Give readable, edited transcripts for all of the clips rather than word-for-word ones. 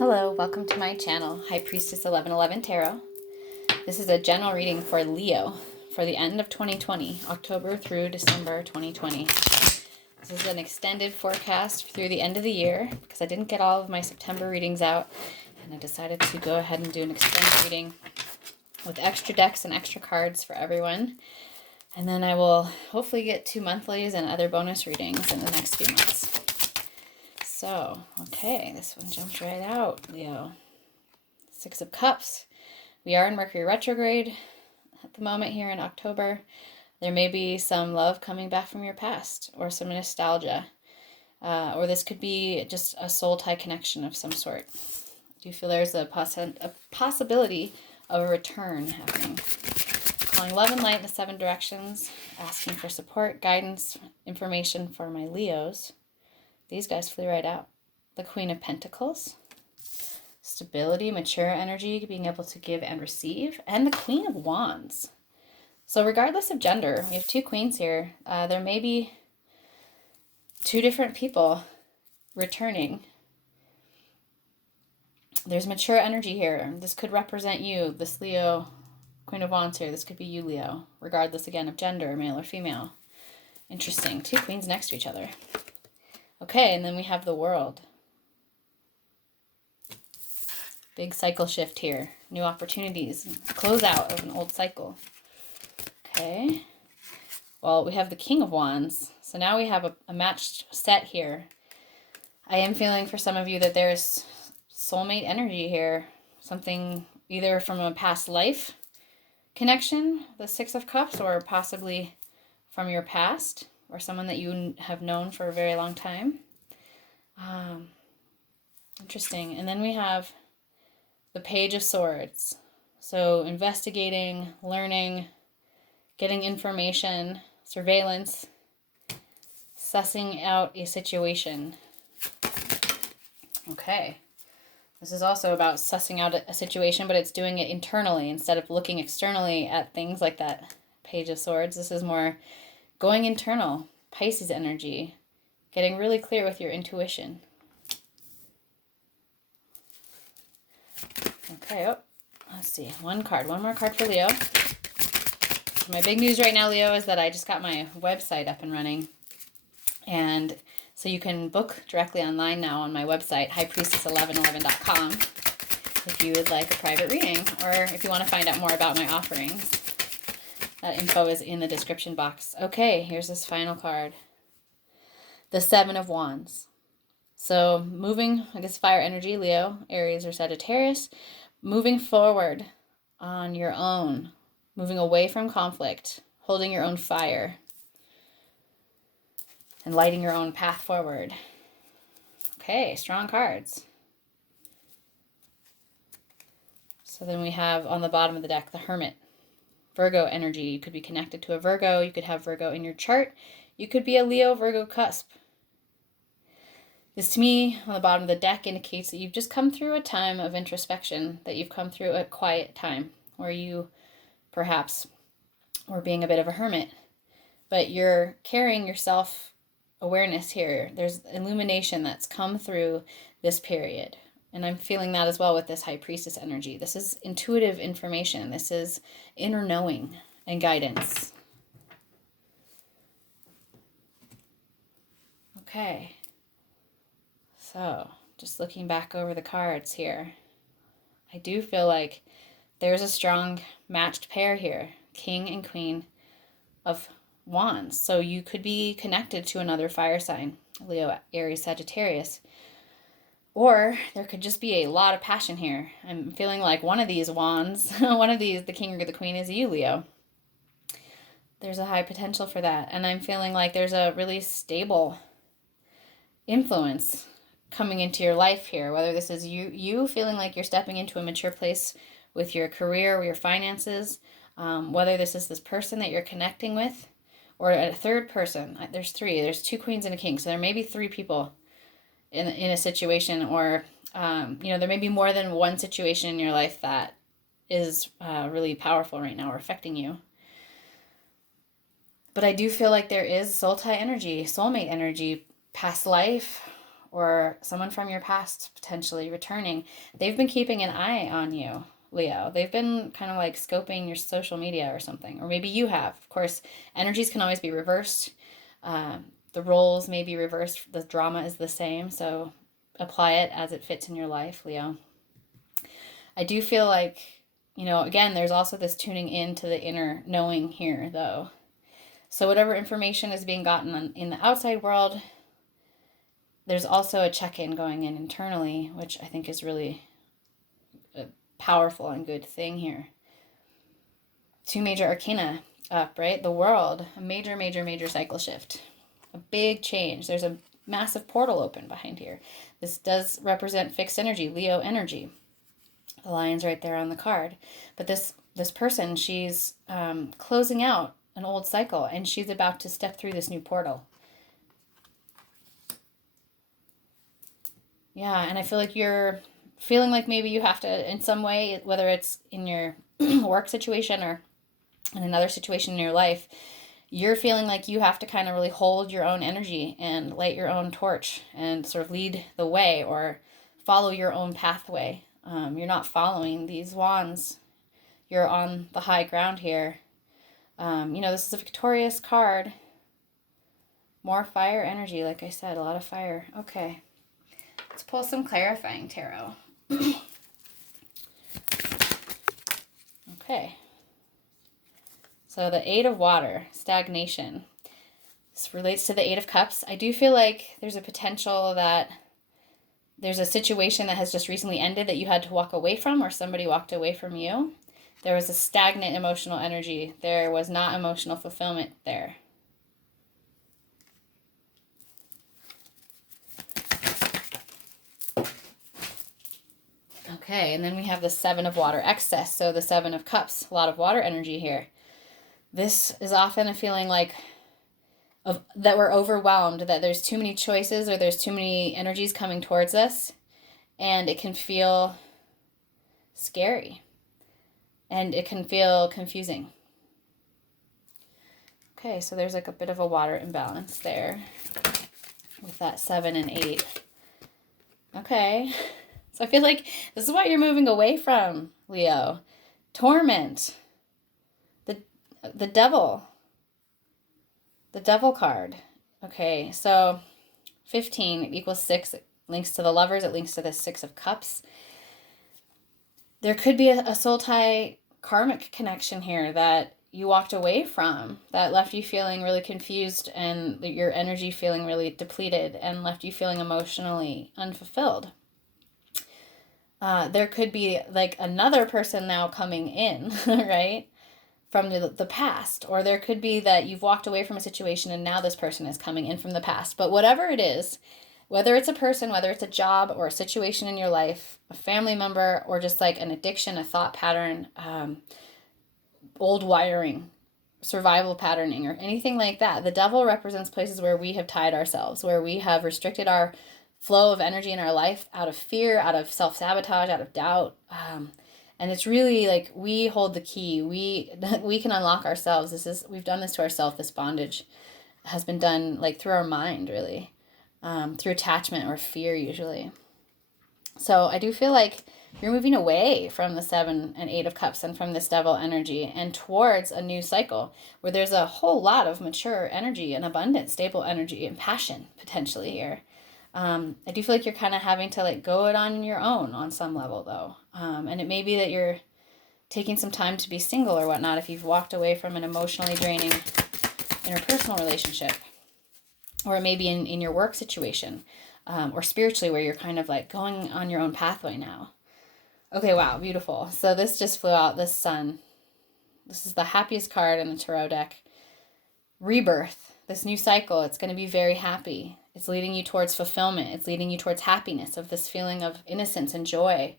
Hello, welcome to my channel, High Priestess 1111 Tarot. This is a general reading for Leo for the end of 2020, October through December 2020. This is an extended forecast through the end of the year because I didn't get all of my September readings out, and I decided to go ahead and do an extended reading with extra decks and extra cards for everyone. And then I will hopefully get 2 monthlies and other bonus readings in the next few months. So, okay, this one jumped right out, Leo. 6 of Cups. We are in Mercury retrograde at the moment here in October. There may be some love coming back from your past or some nostalgia. Or this could be just a soul tie connection of some sort. I do feel there's a possibility of a return happening. Calling love and light in the 7 directions, asking for support, guidance, information for my Leos. These guys flew right out. The Queen of Pentacles. Stability, mature energy, being able to give and receive. And the Queen of Wands. So regardless of gender, we have 2 queens here. There may be 2 different people returning. There's mature energy here. This could represent you, this Leo, Queen of Wands here. This could be you, Leo, regardless again of gender, male or female. Interesting. 2 queens next to each other. Okay, and then we have the World. Big cycle shift here. New opportunities. Close out of an old cycle. Okay. Well, we have the King of Wands. So now we have a matched set here. I am feeling for some of you that there's soulmate energy here. Something either from a past life connection, the 6 of Cups, or possibly from your past, or someone that you have known for a very long time. Interesting. And then we have the Page of Swords. So investigating, learning, getting information, surveillance, sussing out a situation. Okay. This is also about sussing out a situation, but it's doing it internally instead of looking externally at things like that Page of Swords. This is more going internal, Pisces energy, getting really clear with your intuition. Okay, let's see, one more card for Leo. My big news right now, Leo, is that I just got my website up and running. And so you can book directly online now on my website, highpriestess1111.com, if you would like a private reading, or if you want to find out more about my offerings. That info is in the description box. Okay, here's this final card. The 7 of Wands. So moving, I guess, fire energy, Leo, Aries, or Sagittarius. Moving forward on your own. Moving away from conflict. Holding your own fire. And lighting your own path forward. Okay, strong cards. So then we have on the bottom of the deck, the Hermit. Virgo energy. You could be connected to a Virgo. You could have Virgo in your chart. You could be a Leo-Virgo cusp. This, to me, on the bottom of the deck, indicates that you've just come through a time of introspection, that you've come through a quiet time where you perhaps were being a bit of a hermit. But you're carrying your self-awareness here. There's illumination that's come through this period. And I'm feeling that as well with this High Priestess energy. This is intuitive information. This is inner knowing and guidance. Okay. So, just looking back over the cards here, I do feel like there's a strong matched pair here. King and Queen of Wands. So you could be connected to another fire sign. Leo, Aries, Sagittarius. Or there could just be a lot of passion here. I'm feeling like one of these wands, one of these, the king or the queen, is you, Leo. There's a high potential for that. And I'm feeling like there's a really stable influence coming into your life here. Whether this is you feeling like you're stepping into a mature place with your career or your finances. Whether this is this person that you're connecting with. Or a third person. There's 3. There's 2 queens and a king. So there may be 3 people in a situation, or there may be more than one situation in your life that is really powerful right now or affecting you. But I do feel like there is soul tie energy, soulmate energy, past life, or someone from your past potentially returning. They've been keeping an eye on you, Leo. They've been kind of like scoping your social media or something, or maybe you have. Of course, energies can always be reversed. The roles may be reversed. The drama is the same. So apply it as it fits in your life, Leo. I do feel like, again, there's also this tuning into the inner knowing here, though. So whatever information is being gotten in the outside world, there's also a check-in going in internally, which I think is really a powerful and good thing here. 2 major arcana up, right? The world, a major, major, major cycle shift. A big change. There's a massive portal open behind here. This does represent fixed energy, Leo energy. The lion's right there on the card. But this person, she's closing out an old cycle, and she's about to step through this new portal. Yeah, and I feel like you're feeling like maybe you have to, in some way, whether it's in your work situation or in another situation in your life, you're feeling like you have to kind of really hold your own energy and light your own torch and sort of lead the way or follow your own pathway. You're not following these wands. You're on the high ground here. This is a victorious card. More fire energy, like I said, a lot of fire. Okay. Let's pull some clarifying tarot. Okay. So the 8 of water, stagnation. This relates to the 8 of cups. I do feel like there's a potential that there's a situation that has just recently ended that you had to walk away from, or somebody walked away from you. There was a stagnant emotional energy. There was not emotional fulfillment there. Okay, and then we have the 7 of water, excess. So the 7 of cups, a lot of water energy here. This is often a feeling like that we're overwhelmed, that there's too many choices or there's too many energies coming towards us, and it can feel scary and it can feel confusing. Okay, so there's like a bit of a water imbalance there with that 7 and 8. Okay, so I feel like this is what you're moving away from, Leo. Torment. The devil. The devil card. Okay, so 15 equals 6. It links to the lovers. It links to the 6 of cups. There could be a soul tie karmic connection here that you walked away from, that left you feeling really confused and your energy feeling really depleted and left you feeling emotionally unfulfilled. There could be like another person now coming in, right? From the past, or there could be that you've walked away from a situation and now this person is coming in from the past. But whatever it is, whether it's a person, whether it's a job or a situation in your life, a family member, or just like an addiction, a thought pattern, old wiring, survival patterning, or anything like that, the devil represents places where we have tied ourselves, where we have restricted our flow of energy in our life out of fear, out of self-sabotage, out of doubt. And it's really like we hold the key. We can unlock ourselves. We've done this to ourselves. This bondage has been done like through our mind, really, through attachment or fear usually. So I do feel like you're moving away from the 7 and 8 of cups and from this devil energy and towards a new cycle where there's a whole lot of mature energy and abundant, stable energy and passion potentially here. I do feel like you're kind of having to like go it on your own on some level though. And it may be that you're taking some time to be single or whatnot if you've walked away from an emotionally draining interpersonal relationship. Or it may be in your work situation or spiritually where you're kind of like going on your own pathway now. Okay, wow, beautiful. So this just flew out, this sun. This is the happiest card in the tarot deck. Rebirth, this new cycle, it's going to be very happy. It's leading you towards fulfillment. It's leading you towards happiness, of this feeling of innocence and joy.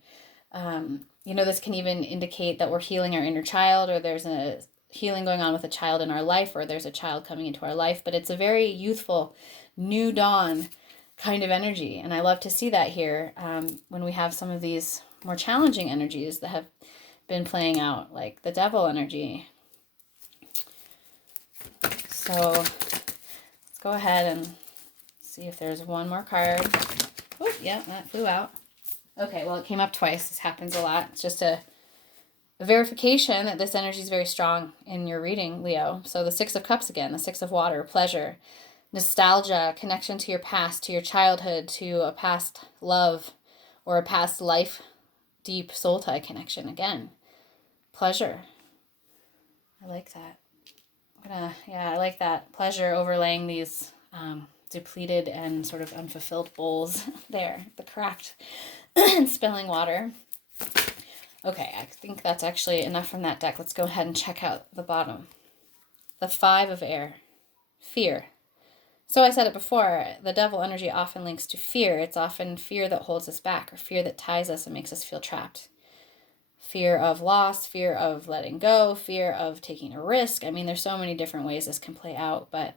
This can even indicate that we're healing our inner child, or there's a healing going on with a child in our life, or there's a child coming into our life. But it's a very youthful, new dawn kind of energy. And I love to see that here when we have some of these more challenging energies that have been playing out, like the devil energy. So let's go ahead and see if there's one more card. Yeah, that flew out. Okay, well, it came up twice. This happens a lot. It's just a verification that this energy is very strong in your reading, Leo. So the Six of Cups again, the Six of Water, pleasure, nostalgia, connection to your past, to your childhood, to a past love or a past life, deep soul tie connection. Again, pleasure. I like that. I like that. Pleasure overlaying these depleted and sort of unfulfilled bowls there, the cracked and spilling water. Okay, I think that's actually enough from that deck. Let's go ahead and check out the bottom. The Five of Air, fear. So I said it before, the devil energy often links to fear. It's often fear that holds us back or fear that ties us and makes us feel trapped. Fear of loss, fear of letting go, fear of taking a risk. I mean, there's so many different ways this can play out, but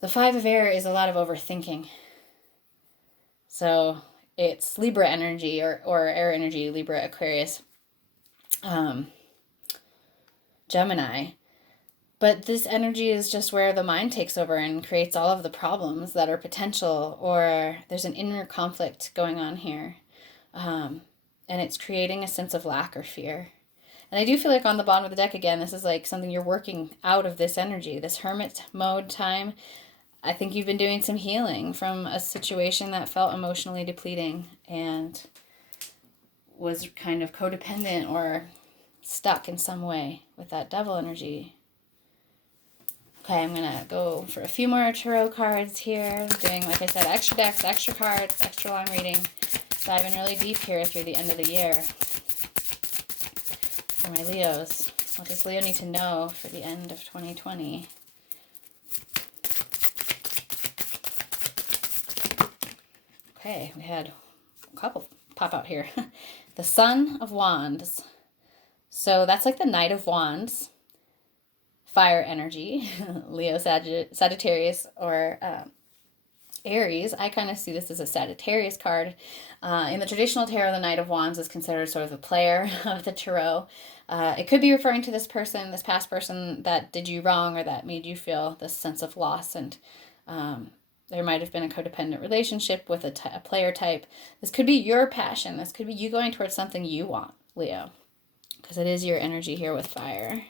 the Five of Air is a lot of overthinking. So it's Libra energy or air energy, Libra, Aquarius, Gemini. But this energy is just where the mind takes over and creates all of the problems that are potential, or there's an inner conflict going on here. And it's creating a sense of lack or fear. And I do feel like on the bottom of the deck, again, this is like something you're working out of this energy, this hermit mode time. I think you've been doing some healing from a situation that felt emotionally depleting and was kind of codependent or stuck in some way with that devil energy. Okay, I'm going to go for a few more tarot cards here. I'm doing, like I said, extra decks, extra cards, extra long reading. Diving really deep here through the end of the year. For my Leos, what does Leo need to know for the end of 2020? Okay, we had a couple pop out here. The Sun of Wands. So that's like the Knight of Wands. Fire energy, Leo, Sagittarius, or Aries. I kind of see this as a Sagittarius card. In the traditional tarot, the Knight of Wands is considered sort of the player of the tarot. It could be referring to this person, this past person that did you wrong or that made you feel this sense of loss. And there might have been a codependent relationship with a player type. This could be your passion. This could be you going towards something you want, Leo, because it is your energy here with fire.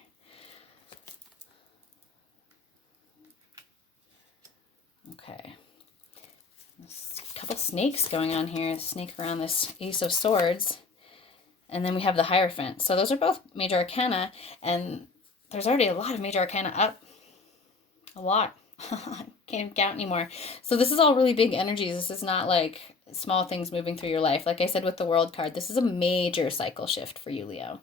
Okay. There's a couple snakes going on here. A snake around this Ace of Swords. And then we have the Hierophant. So those are both major arcana. And there's already a lot of major arcana up. A lot. I can't even count anymore. So this is all really big energies. This is not like small things moving through your life. Like I said with the World card, this is a major cycle shift for you, Leo.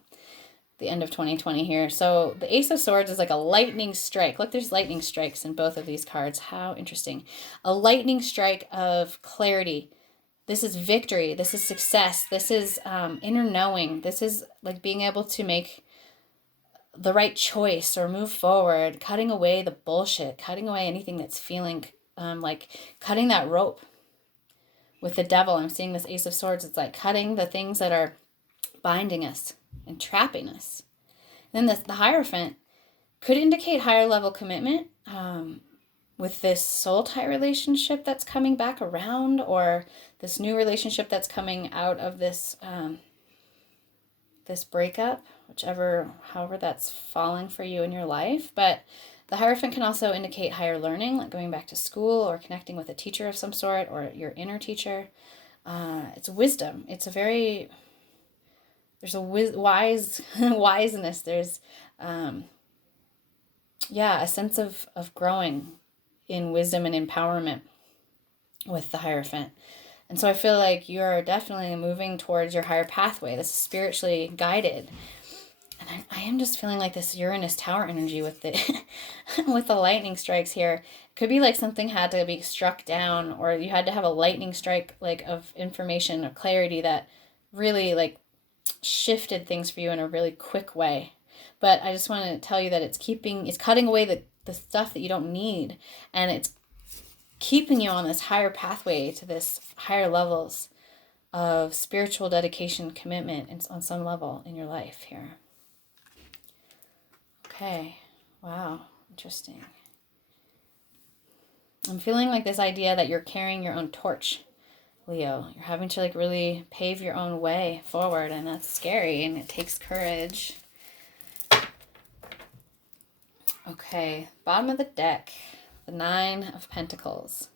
The end of 2020 here. So the Ace of Swords is like a lightning strike. Look, there's lightning strikes in both of these cards. How interesting. A lightning strike of clarity. This is victory. This is success. This is inner knowing. This is like being able to make the right choice or move forward, cutting away the bullshit, cutting away anything that's feeling like cutting that rope. With the devil, I'm seeing this Ace of Swords. It's like cutting the things that are binding us and trapping us. And then the Hierophant could indicate higher level commitment with this soul tie relationship that's coming back around, or this new relationship that's coming out of this this breakup, however that's falling for you in your life. But the Hierophant can also indicate higher learning, like going back to school or connecting with a teacher of some sort or your inner teacher. It's wisdom. It's a very... There's a wiseness. There's, a sense of growing in wisdom and empowerment with the Hierophant. And so I feel like you're definitely moving towards your higher pathway. This is spiritually guided. And I am just feeling like this Uranus tower energy with the with the lightning strikes here. It could be like something had to be struck down, or you had to have a lightning strike like of information or clarity that really like shifted things for you in a really quick way. But I just want to tell you that it's cutting away the stuff that you don't need, and it's keeping you on this higher pathway to this higher levels of spiritual dedication, commitment on some level in your life here. Okay. Wow. Interesting. I'm feeling like this idea that you're carrying your own torch Leo. You're having to like really pave your own way forward, and that's scary, and it takes courage. Okay, bottom of the deck, the Nine of Pentacles.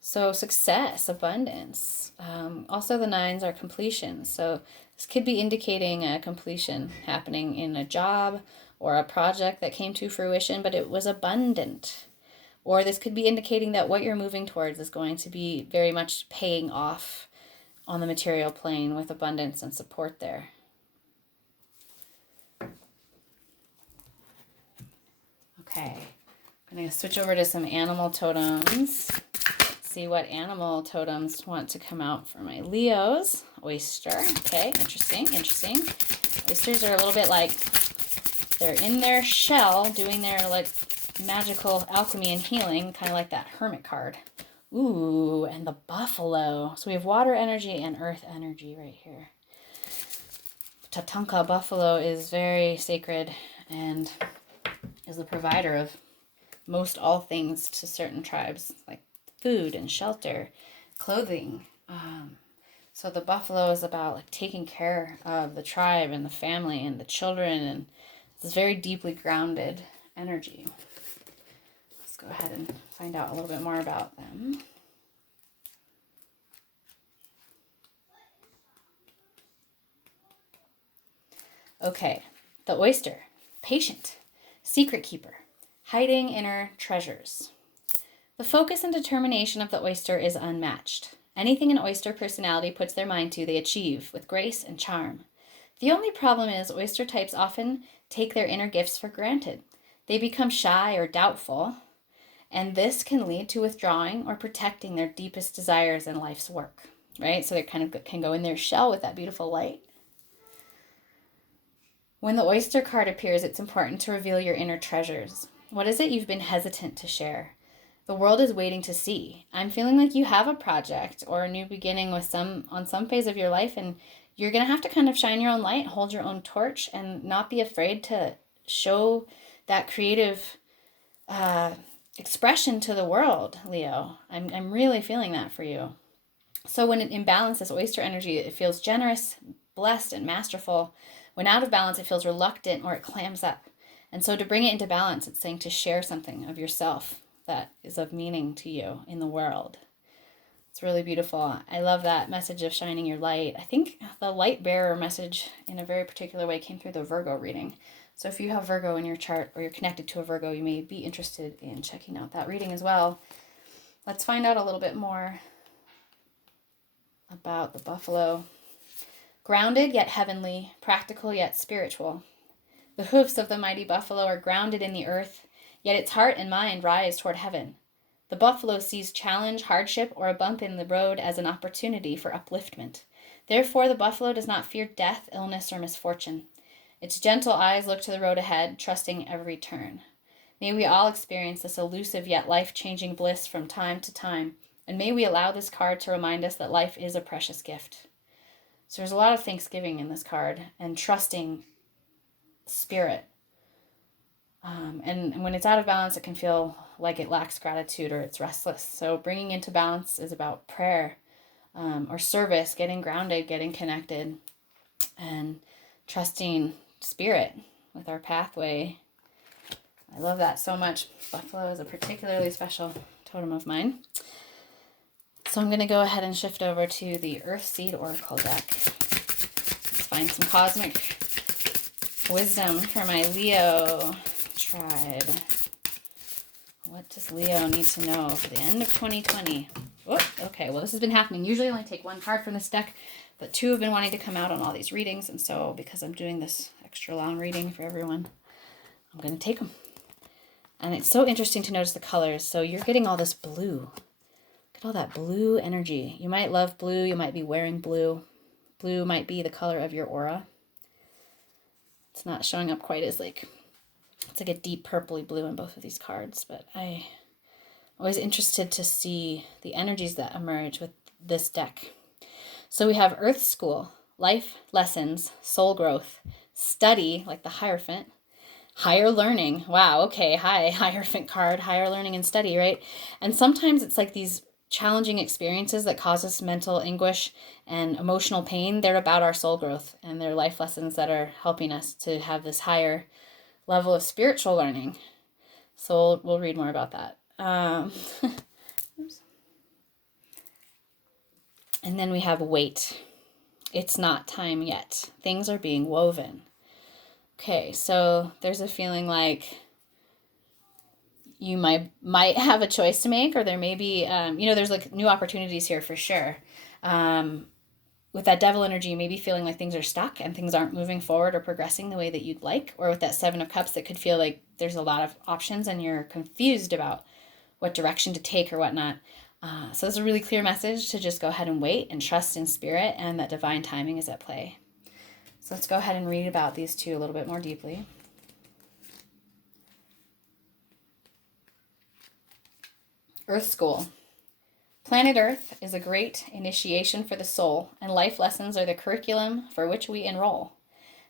So success, abundance. Also the nines are completion. So this could be indicating a completion happening in a job or a project that came to fruition, but it was abundant. Or this could be indicating that what you're moving towards is going to be very much paying off on the material plane with abundance and support there. Okay, I'm going to switch over to some animal totems. See what animal totems want to come out for my Leos. Oyster. Okay, interesting. Oysters are a little bit like they're in their shell doing their like magical alchemy and healing, kind of like that Hermit card. Ooh, and the buffalo. So we have water energy and earth energy right here. Tatanka buffalo is very sacred and is the provider of most all things to certain tribes, like food and shelter, clothing. So the buffalo is about like taking care of the tribe and the family and the children, and it's very deeply grounded energy. Let's go ahead and find out a little bit more about them. Okay, the oyster, patient, secret keeper, hiding inner treasures. The focus and determination of the oyster is unmatched. Anything an oyster personality puts their mind to, they achieve with grace and charm. The only problem is oyster types often take their inner gifts for granted. They become shy or doubtful, and this can lead to withdrawing or protecting their deepest desires in life's work, right? So they kind of can go in their shell with that beautiful light. When the oyster card appears, it's important to reveal your inner treasures. What is it you've been hesitant to share? The world is waiting to see. I'm feeling like you have a project or a new beginning with on some phase of your life, and you're going to have to kind of shine your own light, hold your own torch, and not be afraid to show that creative expression to the world, Leo. I'm really feeling that for you. So when in balance, this oyster energy, it feels generous, blessed, and masterful. When out of balance, it feels reluctant or it clams up. And so to bring it into balance, it's saying to share something of yourself that is of meaning to you in the world. It's really beautiful. I love that message of shining your light. I think the light bearer message in a very particular way came through the Virgo reading. So if you have Virgo in your chart or you're connected to a Virgo, you may be interested in checking out that reading as well. Let's find out a little bit more about the buffalo. Grounded yet heavenly, practical yet spiritual. The hoofs of the mighty buffalo are grounded in the earth, yet its heart and mind rise toward heaven. The buffalo sees challenge, hardship, or a bump in the road as an opportunity for upliftment. Therefore, the buffalo does not fear death, illness, or misfortune. Its gentle eyes look to the road ahead, trusting every turn. May we all experience this elusive yet life-changing bliss from time to time, and may we allow this card to remind us that life is a precious gift. So there's a lot of thanksgiving in this card and trusting spirit. And when it's out of balance, it can feel like it lacks gratitude or it's restless. So bringing into balance is about prayer or service, getting grounded, getting connected, and trusting spirit with our pathway. I love that so much. Buffalo is a particularly special totem of mine. So I'm going to go ahead and shift over to the Earthseed Oracle deck. Let's find some cosmic wisdom for my Leo tribe. What does Leo need to know for the end of 2020? Oh, okay, well, this has been happening. Usually I only take one card from this deck, but two have been wanting to come out on all these readings, and so because I'm doing this extra long reading for everyone, I'm going to take them. And it's so interesting to notice the colors. So you're getting all this blue. Look at all that blue energy. You might love blue. You might be wearing blue. Blue might be the color of your aura. It's not showing up quite as it's like a deep purpley blue in both of these cards, but I'm always interested to see the energies that emerge with this deck. So we have Earth School, life lessons, soul growth, study, like the Hierophant, higher learning. Wow, okay, Hierophant card, higher learning and study, right? And sometimes it's like these challenging experiences that cause us mental anguish and emotional pain, they're about our soul growth, and they're life lessons that are helping us to have this higher level of spiritual learning. So we'll read more about that. And then we have wait. It's not time yet. Things are being woven. Okay, so there's a feeling like you might have a choice to make, or there may be, there's like new opportunities here for sure. With that devil energy, you may be feeling like things are stuck and things aren't moving forward or progressing the way that you'd like. Or with that Seven of Cups, that could feel like there's a lot of options and you're confused about what direction to take or whatnot. So it's a really clear message to just go ahead and wait and trust in spirit and that divine timing is at play. So let's go ahead and read about these two a little bit more deeply. Earth School. Planet Earth is a great initiation for the soul, and life lessons are the curriculum for which we enroll.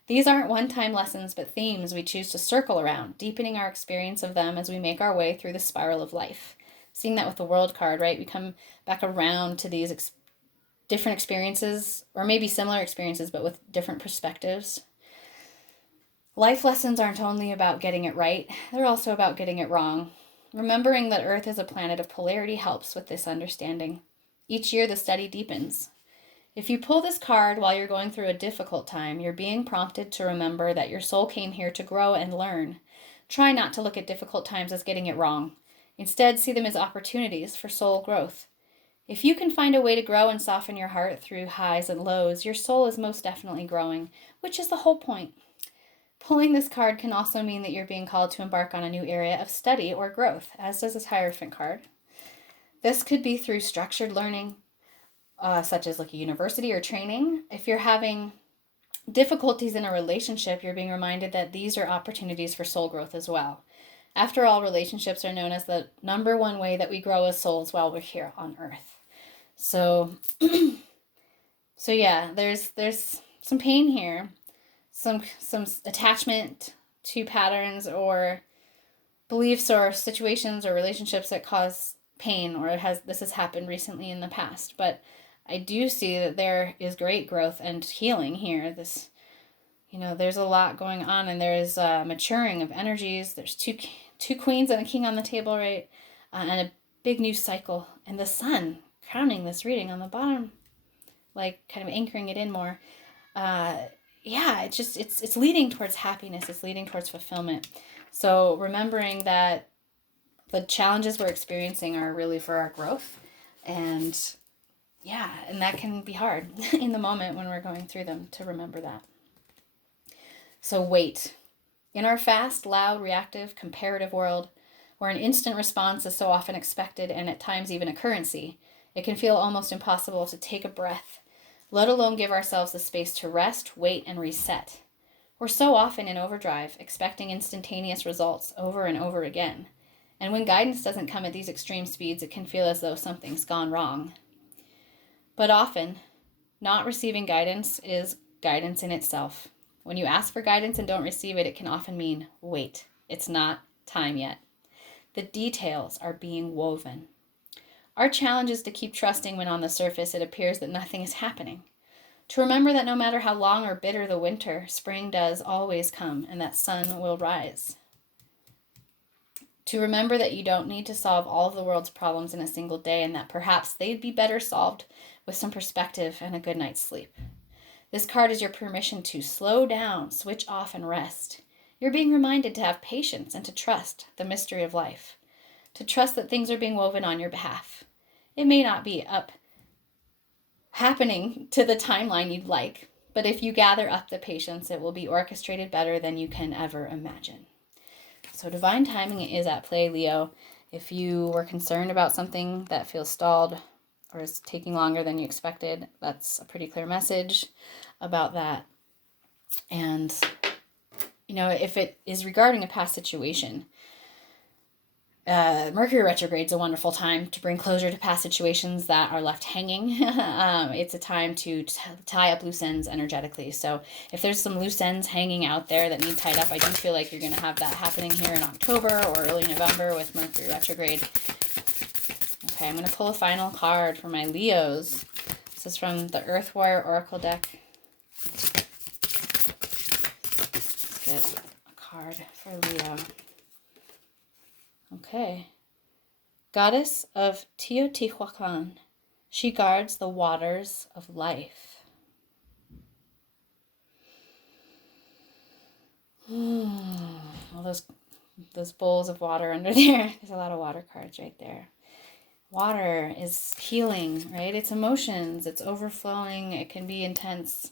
These aren't one-time lessons, but themes we choose to circle around, deepening our experience of them as we make our way through the spiral of life. Seeing that with the World card, right? We come back around to these different experiences, or maybe similar experiences, but with different perspectives. Life lessons aren't only about getting it right, they're also about getting it wrong. Remembering that Earth is a planet of polarity helps with this understanding. Each year the study deepens. If you pull this card while you're going through a difficult time, you're being prompted to remember that your soul came here to grow and learn. Try not to look at difficult times as getting it wrong. Instead, see them as opportunities for soul growth. If you can find a way to grow and soften your heart through highs and lows, your soul is most definitely growing, which is the whole point. Pulling this card can also mean that you're being called to embark on a new area of study or growth, as does this Hierophant card. This could be through structured learning, such as like a university or training. If you're having difficulties in a relationship, you're being reminded that these are opportunities for soul growth as well. After all, relationships are known as the number one way that we grow as souls while we're here on Earth. So yeah, there's some pain here, some attachment to patterns or beliefs or situations or relationships that cause pain, or this has happened recently in the past. But I do see that there is great growth and healing here. There's a lot going on, and there's maturing of energies. There's two queens and a king on the table, right? And a big new cycle. And the sun crowning this reading on the bottom, like kind of anchoring it in more. It's leading towards happiness. It's leading towards fulfillment. So remembering that the challenges we're experiencing are really for our growth. And that can be hard in the moment when we're going through them, to remember that. So wait. In our fast, loud, reactive, comparative world, where an instant response is so often expected and at times even a currency, it can feel almost impossible to take a breath, let alone give ourselves the space to rest, wait, and reset. We're so often in overdrive, expecting instantaneous results over and over again. And when guidance doesn't come at these extreme speeds, it can feel as though something's gone wrong. But often, not receiving guidance is guidance in itself. When you ask for guidance and don't receive it, it can often mean, wait, it's not time yet. The details are being woven. Our challenge is to keep trusting when on the surface it appears that nothing is happening. To remember that no matter how long or bitter the winter, spring does always come and that sun will rise. To remember that you don't need to solve all of the world's problems in a single day, and that perhaps they'd be better solved with some perspective and a good night's sleep. This card is your permission to slow down, switch off, and rest. You're being reminded to have patience and to trust the mystery of life. To trust that things are being woven on your behalf. It may not be happening to the timeline you'd like, but if you gather up the patience, it will be orchestrated better than you can ever imagine. So divine timing is at play, Leo. If you were concerned about something that feels stalled or is taking longer than you expected, that's a pretty clear message about that. And, if it is regarding a past situation, Mercury retrograde is a wonderful time to bring closure to past situations that are left hanging. It's a time to tie up loose ends energetically. So if there's some loose ends hanging out there that need tied up, I do feel like you're going to have that happening here in October or early November with Mercury retrograde. Okay, I'm going to pull a final card for my Leos. This is from the Earth Warrior Oracle deck. Let's get a card for Leo. Okay. Goddess of Teotihuacan. She guards the waters of life. All those bowls of water under there. There's a lot of water cards right there. Water is healing, right? It's emotions. It's overflowing. It can be intense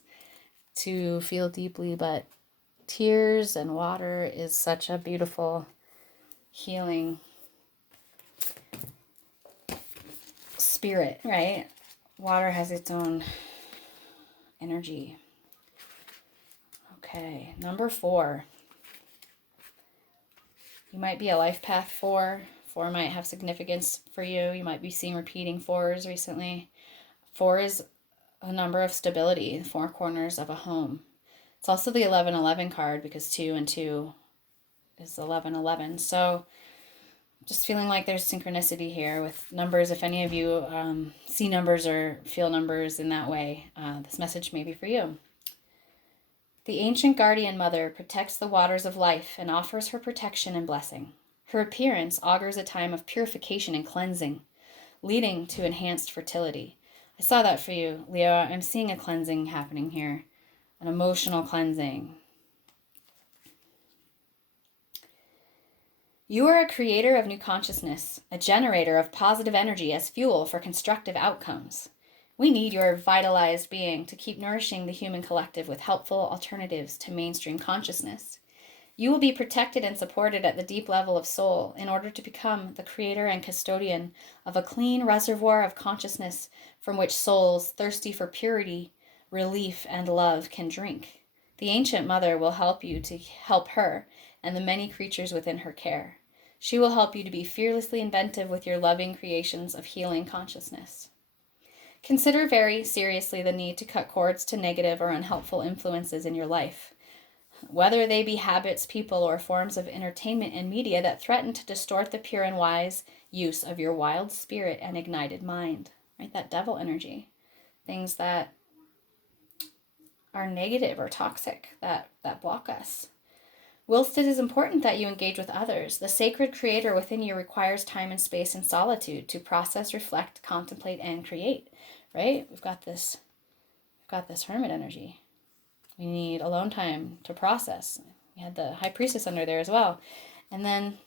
to feel deeply, but tears and water is such a beautiful healing spirit, right? Water has its own energy. Okay, number 4. You might be a life path 4. 4 might have significance for you. You might be seeing repeating 4s recently. 4 is a number of stability, the 4 corners of a home. It's also the 1111 card because 2 and 2 is 1111. So just feeling like there's synchronicity here with numbers. If any of you see numbers or feel numbers in that way, this message may be for you. The ancient guardian mother protects the waters of life and offers her protection and blessing. Her appearance augurs a time of purification and cleansing, leading to enhanced fertility. I saw that for you, Leo. I'm seeing a cleansing happening here, an emotional cleansing. You are a creator of new consciousness, a generator of positive energy as fuel for constructive outcomes. We need your vitalized being to keep nourishing the human collective with helpful alternatives to mainstream consciousness. You will be protected and supported at the deep level of soul in order to become the creator and custodian of a clean reservoir of consciousness from which souls thirsty for purity, relief, and love can drink. The ancient mother will help you to help her and the many creatures within her care. She will help you to be fearlessly inventive with your loving creations of healing consciousness. Consider very seriously the need to cut cords to negative or unhelpful influences in your life, whether they be habits, people, or forms of entertainment and media that threaten to distort the pure and wise use of your wild spirit and ignited mind. Right? That devil energy. Things that are negative or toxic that block us. Whilst it is important that you engage with others, the sacred creator within you requires time and space and solitude to process, reflect, contemplate, and create. Right? We've got this hermit energy. We need alone time to process. We had the High Priestess under there as well. And then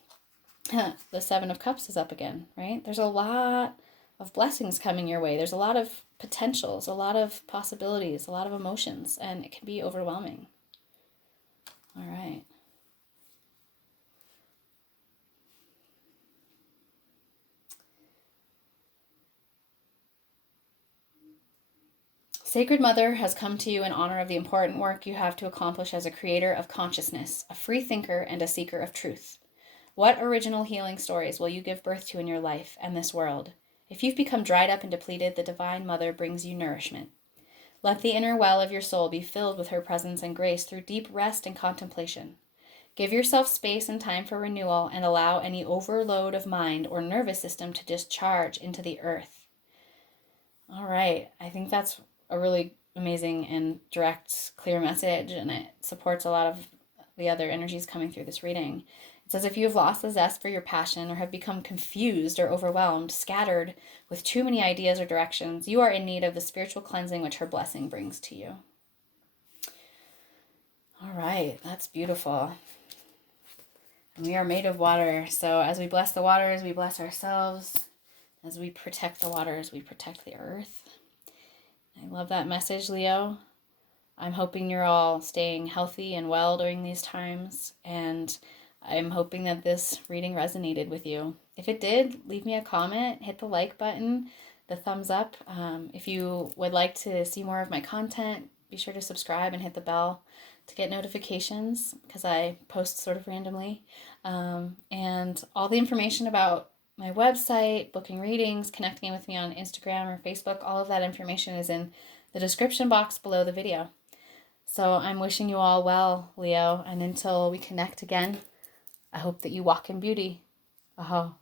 the 7 of Cups is up again, right? There's a lot of blessings coming your way. There's a lot of potentials, a lot of possibilities, a lot of emotions, and it can be overwhelming. All right. Sacred Mother has come to you in honor of the important work you have to accomplish as a creator of consciousness, a free thinker, and a seeker of truth. What original healing stories will you give birth to in your life and this world? If you've become dried up and depleted, the Divine Mother brings you nourishment. Let the inner well of your soul be filled with her presence and grace through deep rest and contemplation. Give yourself space and time for renewal and allow any overload of mind or nervous system to discharge into the earth. All right, I think that's a really amazing and direct, clear message, and it supports a lot of the other energies coming through this reading. It says, if you have lost the zest for your passion or have become confused or overwhelmed, scattered with too many ideas or directions, you are in need of the spiritual cleansing which her blessing brings to you. All right, that's beautiful. And we are made of water, so as we bless the waters, we bless ourselves. As we protect the waters, we protect the earth. I love that message, Leo. I'm hoping you're all staying healthy and well during these times, and I'm hoping that this reading resonated with you. If it did, leave me a comment, hit the like button, the thumbs up. If you would like to see more of my content, be sure to subscribe and hit the bell to get notifications because I post sort of randomly. And all the information about my website, booking readings, connecting with me on Instagram or Facebook, all of that information is in the description box below the video. So I'm wishing you all well, Leo, and until we connect again, I hope that you walk in beauty. Aho.